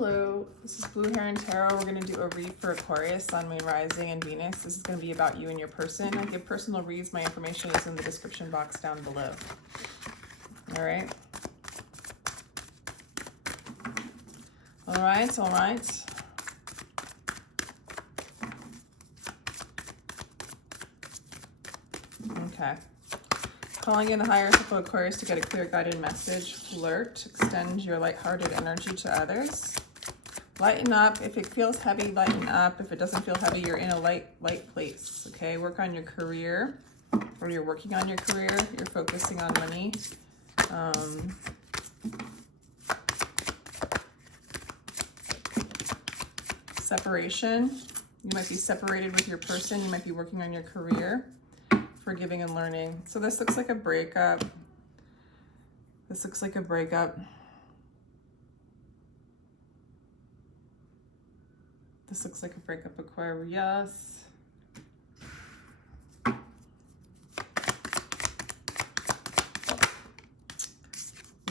Hello, this is Blue Heron Tarot. We're going to do a read for Aquarius, Sun, Moon, Rising, and Venus. This is going to be about you and your person. I give personal reads. My information is in the description box down below. All right. All right, all right. Okay. Calling in the higher self of Aquarius to get a clear guided message. Flirt. Extend your lighthearted energy to others. Lighten up. If it feels heavy, lighten up. If it doesn't feel heavy, you're in a light place. Okay. Work on your career, or you're working on your career. You're focusing on money. Separation. You might be separated with your person. You might be working on your career. Forgiving and learning. So this looks like a breakup. This looks like a breakup. This looks like a breakup, Aquarius.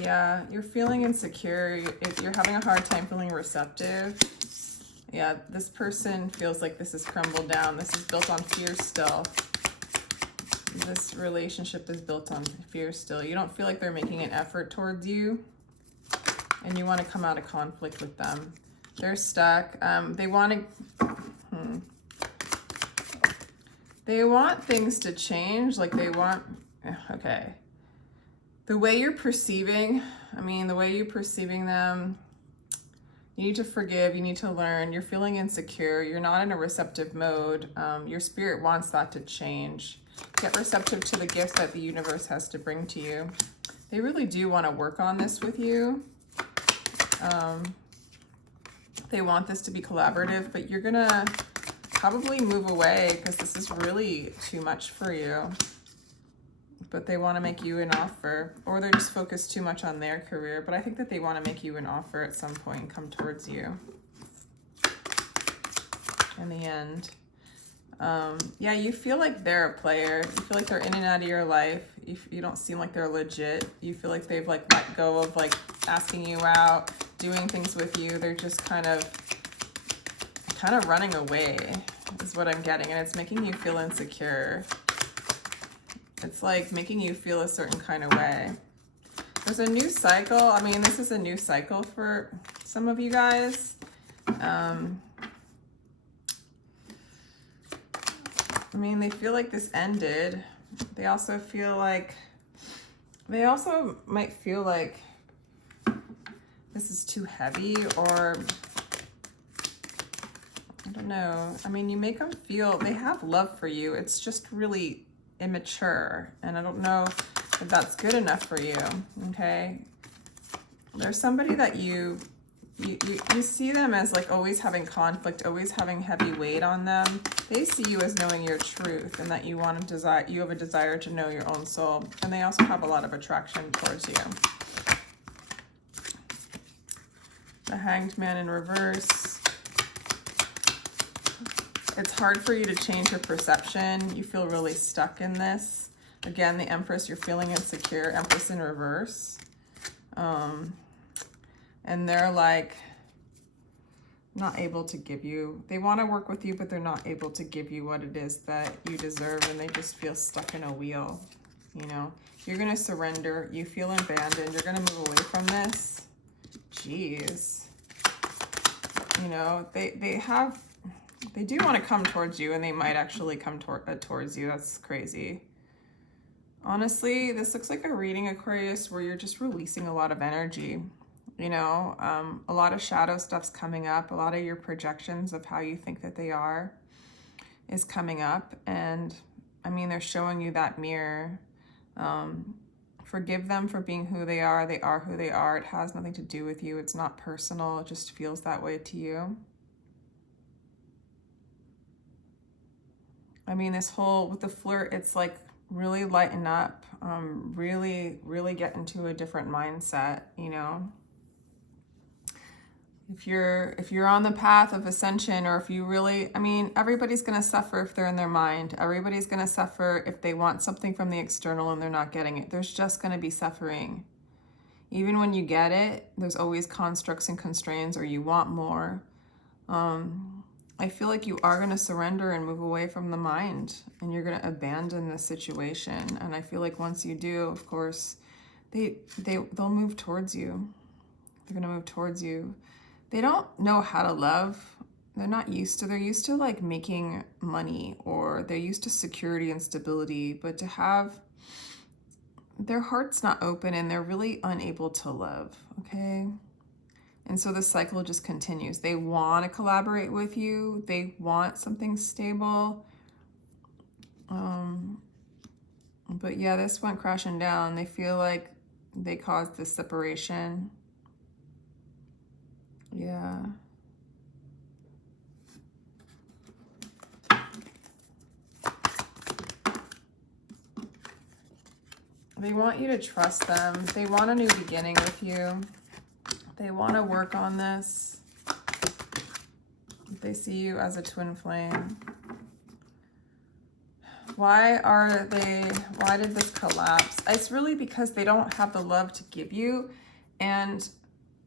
Yeah, you're feeling insecure. You're having a hard time feeling receptive. Yeah, this person feels like this is crumbled down. This is built on fear still. This relationship is built on fear still. You don't feel like they're making an effort towards you, and you want to come out of conflict with them. They're stuck. They want things to change. Like they want, okay. The way you're perceiving, the way you're perceiving them, you need to forgive, you need to learn. You're feeling insecure. You're not in a receptive mode. Your spirit wants that to change. Get receptive to the gifts that the universe has to bring to you. They really do want to work on this with you. They want this to be collaborative, but you're going to probably move away because this is really too much for you. But they want to make you an offer, or they're just focused too much on their career. But I think that they want to make you an offer at some point and come towards you in the end. Yeah, you feel like they're a player. You feel like they're in and out of your life. You don't seem like they're legit. You feel like they've like let go of like asking you out, doing things with you. They're just kind of running away is what I'm getting. And it's making you feel insecure. It's like making you feel a certain kind of way. There's a new cycle. This is a new cycle for some of you guys. They feel like this ended. They also might feel like this is too heavy, or I don't know. You make them feel they have love for you. It's just really immature, and I don't know if that's good enough for you. Okay, there's somebody that you see them as like always having conflict, always having heavy weight on them. They see you as knowing your truth, and that you have a desire to know your own soul, and they also have a lot of attraction towards you. The Hanged Man in reverse. It's hard for you to change your perception. You feel really stuck in this. Again, the Empress, you're feeling insecure. Empress in reverse. And they're like not able to give you, they want to work with you, but they're not able to give you what it is that you deserve, and they just feel stuck in a wheel. You're going to surrender. You feel abandoned. You're going to move away from this. Jeez. They do want to come towards you, and they might actually come towards you. That's crazy. Honestly, this looks like a reading, Aquarius, where you're just releasing a lot of energy. A lot of shadow stuff's coming up. A lot of your projections of how you think that they are is coming up. And they're showing you that mirror. Forgive them for being who they are. They are who they are. It has nothing to do with you. It's not personal. It just feels that way to you. This whole, with the flirt, it's like really lighten up, really get into a different mindset, If you're on the path of ascension, or if you really, everybody's going to suffer if they're in their mind. Everybody's going to suffer if they want something from the external and they're not getting it. There's just going to be suffering. Even when you get it, there's always constructs and constraints, or you want more. I feel like you are going to surrender and move away from the mind, and you're going to abandon the situation. And I feel like once you do, of course, they'll move towards you. They're going to move towards you. They don't know how to love. They're used to like making money, or they're used to security and stability, but to have their heart's not open and they're really unable to love, okay? And so the cycle just continues. They want to collaborate with you. They want something stable. But yeah, this went crashing down. They feel like they caused this separation. Yeah. They want you to trust them. They want a new beginning with you. They want to work on this. They see you as a twin flame. Why did this collapse? It's really because they don't have the love to give you. And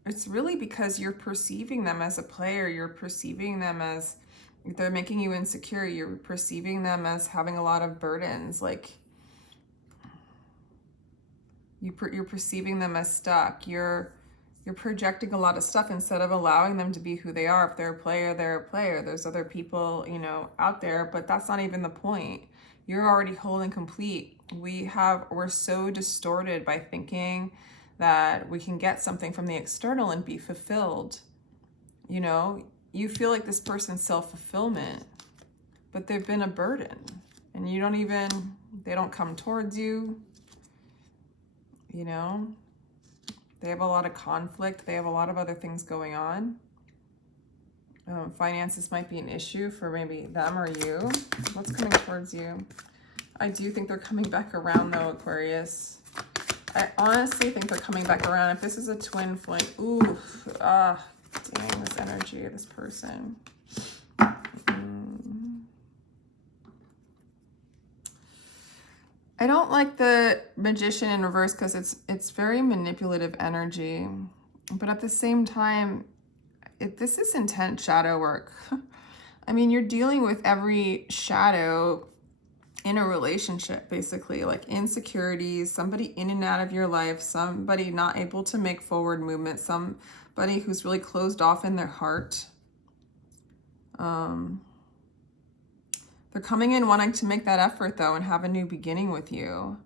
it's really because you're perceiving them as a player. You're perceiving them as, they're making you insecure. You're perceiving them as having a lot of burdens. Like, you're perceiving them as stuck. You're projecting a lot of stuff instead of allowing them to be who they are. If they're a player, they're a player. There's other people, you know, out there, but that's not even the point. You're already whole and complete. We're so distorted by thinking that we can get something from the external and be fulfilled. You know, you feel like this person's self-fulfillment, but they've been a burden, and they don't come towards you. You know, they have a lot of conflict. They have a lot of other things going on. Finances might be an issue for maybe them or you. What's coming towards you? I do think they're coming back around though, Aquarius. I honestly think they're coming back around. If this is a twin flame, ooh, dang, this energy of this person. I don't like the Magician in reverse because it's very manipulative energy. But at the same time, this is intense shadow work. I mean, you're dealing with every shadow in a relationship, basically, like insecurities, somebody in and out of your life, somebody not able to make forward movement, somebody who's really closed off in their heart. They're coming in wanting to make that effort, though, and have a new beginning with you.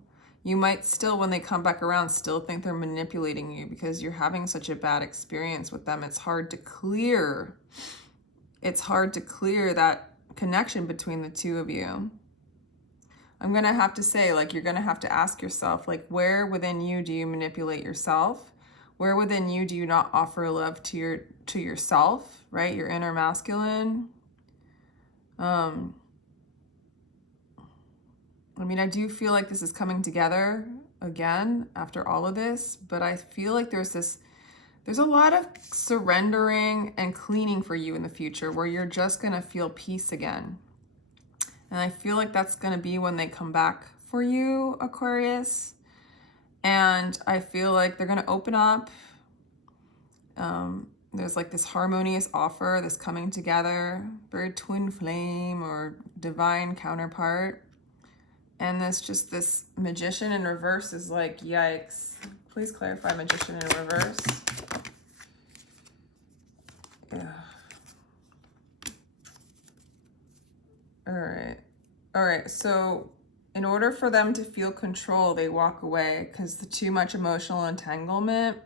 You might still, when they come back around, still think they're manipulating you because you're having such a bad experience with them. It's hard to clear. It's hard to clear that connection between the two of you. I'm going to have to say, like, you're going to have to ask yourself, like, where within you do you manipulate yourself? Where within you do you not offer love to yourself, right? Your inner masculine. I mean, I do feel like this is coming together again after all of this, but I feel like there's a lot of surrendering and cleaning for you in the future where you're just going to feel peace again. And I feel like that's going to be when they come back for you, Aquarius. And I feel like they're going to open up. There's like this harmonious offer, this coming together, very twin flame or divine counterpart. And this Magician in reverse is like, yikes. Please clarify Magician in reverse. Yeah. All right. So in order for them to feel control, they walk away because the too much emotional entanglement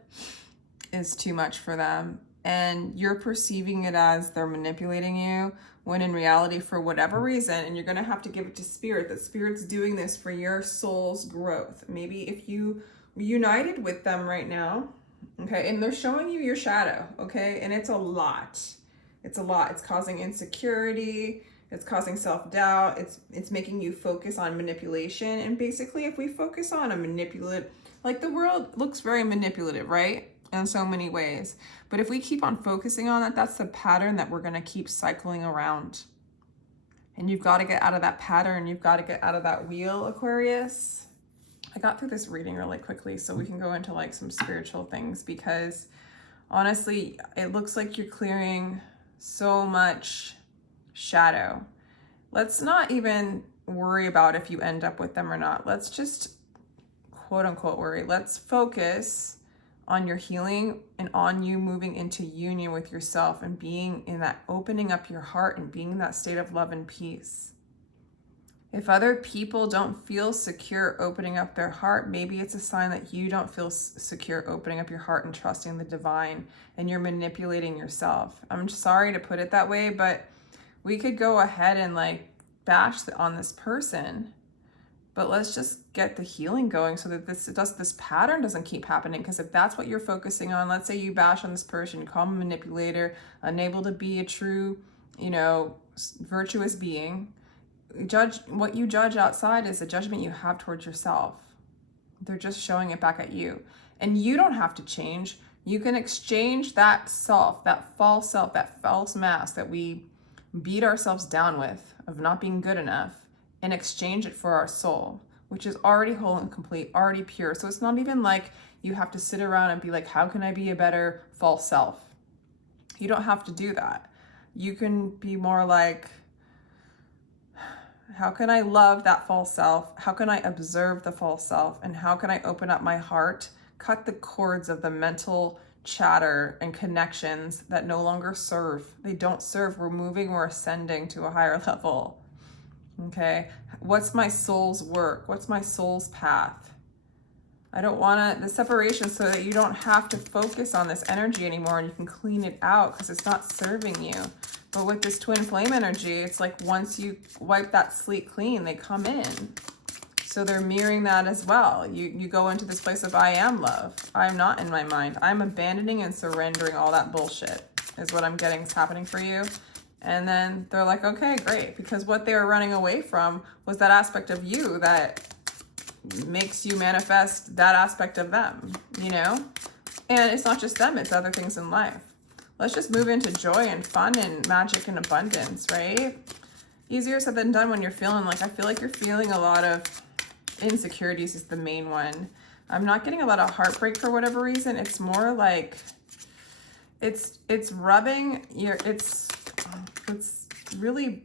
is too much for them. And you're perceiving it as they're manipulating you, when in reality, for whatever reason, and you're going to have to give it to Spirit, that Spirit's doing this for your soul's growth. Maybe if you united with them right now, okay, and they're showing you your shadow, okay, and it's a lot. It's a lot. It's causing insecurity. It's causing self-doubt. It's making you focus on manipulation. And basically, if we focus on a manipulative, like the world looks very manipulative, right? In so many ways. But if we keep on focusing on that, that's the pattern that we're going to keep cycling around. And you've got to get out of that pattern. You've got to get out of that wheel, Aquarius. I got through this reading really quickly so we can go into like some spiritual things, because honestly, it looks like you're clearing so much shadow. Let's not even worry about if you end up with them or not. Let's just quote unquote worry. Let's focus on your healing and on you moving into union with yourself and being in that, opening up your heart and being in that state of love and peace. If other people don't feel secure opening up their heart, maybe it's a sign that you don't feel secure opening up your heart and trusting the divine, and you're manipulating yourself. I'm sorry to put it that way, but we could go ahead and like bash on this person, but let's just get the healing going so that this pattern doesn't keep happening. Because if that's what you're focusing on, let's say you bash on this person, you call them a manipulator, unable to be a true, virtuous being. What you judge outside is a judgment you have towards yourself. They're just showing it back at you. And you don't have to change. You can exchange that self, that false mask that we beat ourselves down with of not being good enough, and exchange it for our soul, which is already whole and complete, already pure. So it's not even like you have to sit around and be like, how can I be a better false self? You don't have to do that. You can be more like, how can I love that false self? How can I observe the false self? And how can I open up my heart, cut the cords of the mental chatter and connections that no longer serve? They don't serve. We're moving, we're ascending to a higher level. Okay, what's my soul's work? What's my soul's path? I don't want the separation so that you don't have to focus on this energy anymore and you can clean it out because it's not serving you. But with this twin flame energy, it's like once you wipe that slate clean, they come in. So they're mirroring that as well. You go into this place of I am love. I'm not in my mind. I'm abandoning and surrendering all that bullshit is what I'm getting is happening for you. And then they're like, okay, great. Because what they were running away from was that aspect of you that makes you manifest that aspect of them, And it's not just them, it's other things in life. Let's just move into joy and fun and magic and abundance, right? Easier said than done when you're feeling like, I feel like you're feeling a lot of insecurities is the main one. I'm not getting a lot of heartbreak for whatever reason. It's more like, it's rubbing your, it's really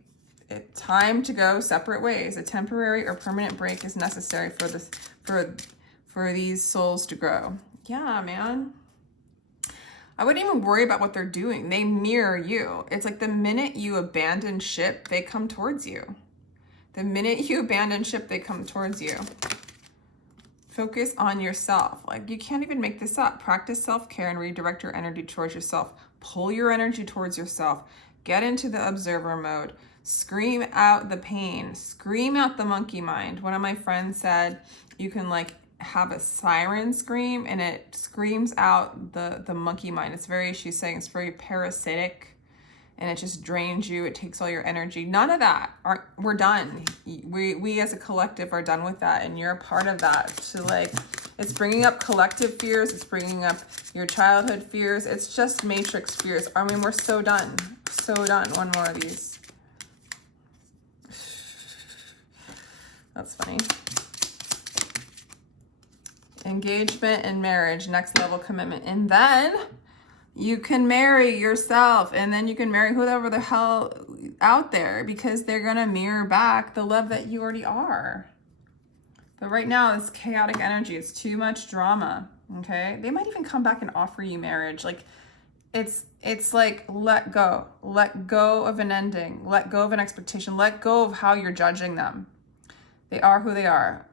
time to go separate ways. A temporary or permanent break is necessary for this, for these souls to grow. Yeah, man. I wouldn't even worry about what they're doing. They mirror you. It's like the minute you abandon ship, they come towards you. The minute you abandon ship, they come towards you. Focus on yourself. Like, you can't even make this up. Practice self-care and redirect your energy towards yourself. Pull your energy towards yourself. Get into the observer mode. Scream out the pain. Scream out the monkey mind. One of my friends said you can like have a siren scream and it screams out the monkey mind. It's very, she's saying it's very parasitic and it just drains you. It takes all your energy. None of that. We're done. We as a collective are done with that, and you're a part of that. So like, it's bringing up collective fears. It's bringing up your childhood fears. It's just matrix fears. I mean, we're so done. So done. One more of these. That's funny. Engagement and marriage, next level commitment. And then you can marry yourself, and then you can marry whoever the hell out there, because they're going to mirror back the love that you already are. But right now, it's chaotic energy. It's too much drama. Okay. They might even come back and offer you marriage. Like, it's like, let go of an ending, let go of an expectation, let go of how you're judging them. They are who they are.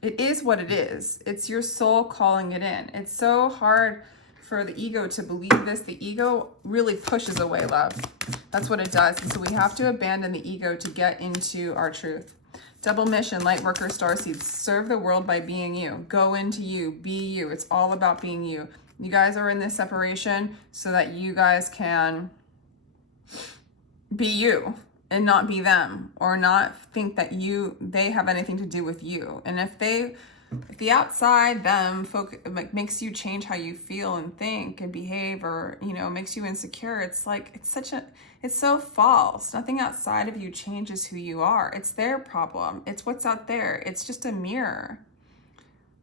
It is what it is. It's your soul calling it in. It's so hard for the ego to believe this. The ego really pushes away love. That's what it does. And so we have to abandon the ego to get into our truth. Double mission, light worker, starseeds. Serve the world by being you. Go into you. Be you. It's all about being you. You guys are in this separation so that you guys can be you and not be them, or not think that they have anything to do with you. And if they If the outside them makes you change how you feel and think and behave, or, you know, makes you insecure, it's like, it's so false. Nothing outside of you changes who you are. It's their problem. It's what's out there. It's just a mirror.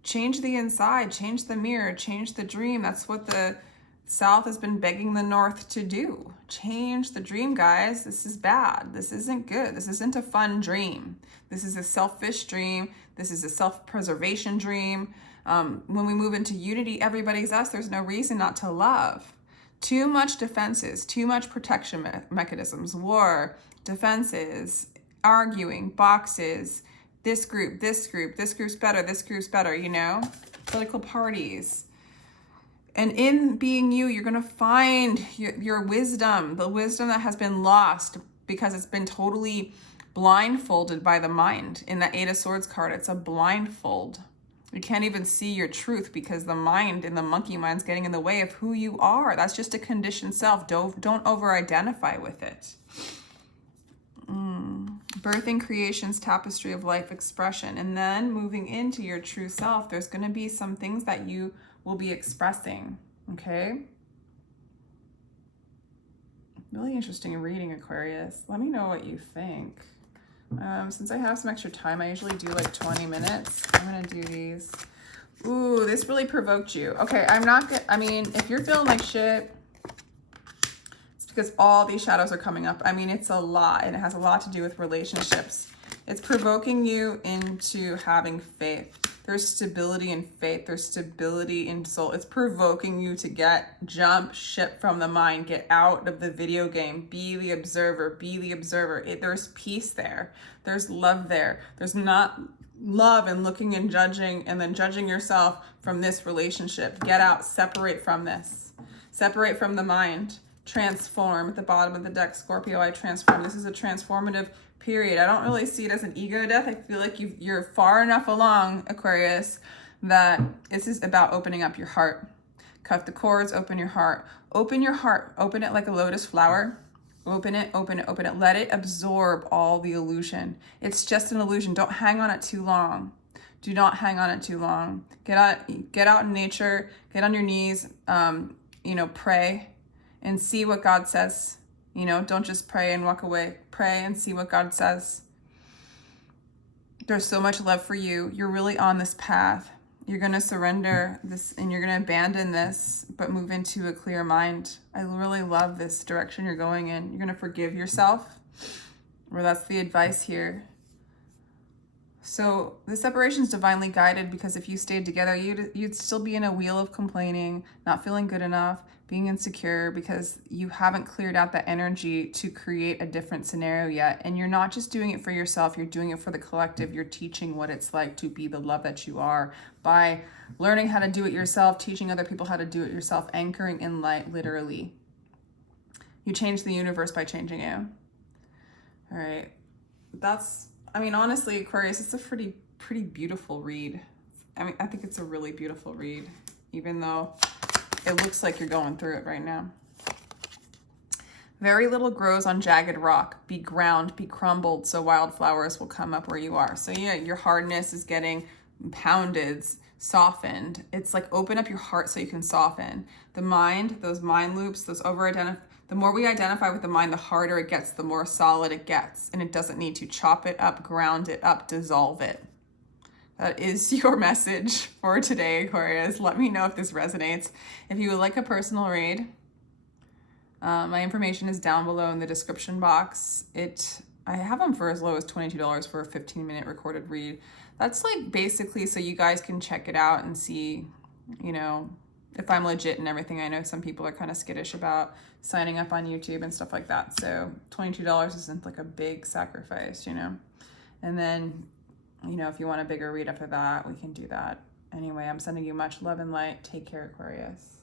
Change the inside, change the mirror, change the dream. That's what the South has been begging the North to do. Change the dream, guys. This is bad. This isn't good. This isn't a fun dream. This is a selfish dream. This is a self-preservation dream. When we move into unity, everybody's us. There's no reason not to love. Too much defenses, too much protection mechanisms, war, defenses, arguing, boxes, this group's better, this group's better, you know? Political parties. And in being you, you're going to find your wisdom, the wisdom that has been lost because it's been totally blindfolded by the mind. In the Eight of Swords card, it's a blindfold. You can't even see your truth because the mind and the monkey mind's getting in the way of who you are. That's just a conditioned self. Don't over-identify with it. Birthing creation's tapestry of life expression. And then moving into your true self, there's going to be some things that you will be expressing, okay? Really interesting reading, Aquarius. Let me know what you think. Since I have some extra time, I usually do like 20 minutes. I'm gonna do these. Ooh, this really provoked you. Okay, I mean, if you're feeling like shit, it's because all these shadows are coming up. I mean, it's a lot, and it has a lot to do with relationships. It's provoking you into having faith. There's stability in faith. There's stability in soul. It's provoking you to jump ship from the mind, get out of the video game, be the observer, be the observer. There's peace there. There's love there. There's not love and looking and judging and then judging yourself from this relationship. Get out, separate from this. Separate from the mind. Transform. At the bottom of the deck, Scorpio, I transform. This is a transformative period. I don't really see it as an ego death. I feel like you're far enough along, Aquarius, that this is about opening up your heart. Cut the cords, open your heart. Open your heart. Open it like a lotus flower. Open it, open it, open it. Let it absorb all the illusion. It's just an illusion. Don't hang on it too long. Do not hang on it too long. Get out in nature. Get on your knees. Pray and see what God says. Don't just pray and walk away. Pray and see what God says. There's so much love for you. You're really on this path. You're going to surrender this and you're going to abandon this, but move into a clear mind. I really love this direction you're going in. You're going to forgive yourself. Well, that's the advice here. So the separation is divinely guided because if you stayed together, you'd still be in a wheel of complaining, not feeling good enough, being insecure because you haven't cleared out that energy to create a different scenario yet. And you're not just doing it for yourself, you're doing it for the collective. You're teaching what it's like to be the love that you are by learning how to do it yourself, teaching other people how to do it yourself, anchoring in light, literally. You change the universe by changing you. All right. Honestly, Aquarius, it's a pretty beautiful read. I think it's a really beautiful read, even though it looks like you're going through it right now. Very little grows on jagged rock. Be ground, be crumbled, so wildflowers will come up where you are. So yeah, your hardness is getting pounded, softened. It's like open up your heart so you can soften. The mind, those mind loops, the more we identify with the mind, the harder it gets, the more solid it gets. And it doesn't need to chop it up, ground it up, dissolve it. That is your message for today, Aquarius. Let me know if this resonates. If you would like a personal read, my information is down below in the description box. I have them for as low as $22 for a 15-minute recorded read. That's like basically so you guys can check it out and see, if I'm legit and everything. I know some people are kind of skittish about signing up on YouTube and stuff like that. So $22 isn't like a big sacrifice, And then, if you want a bigger read after that, we can do that. Anyway, I'm sending you much love and light. Take care, Aquarius.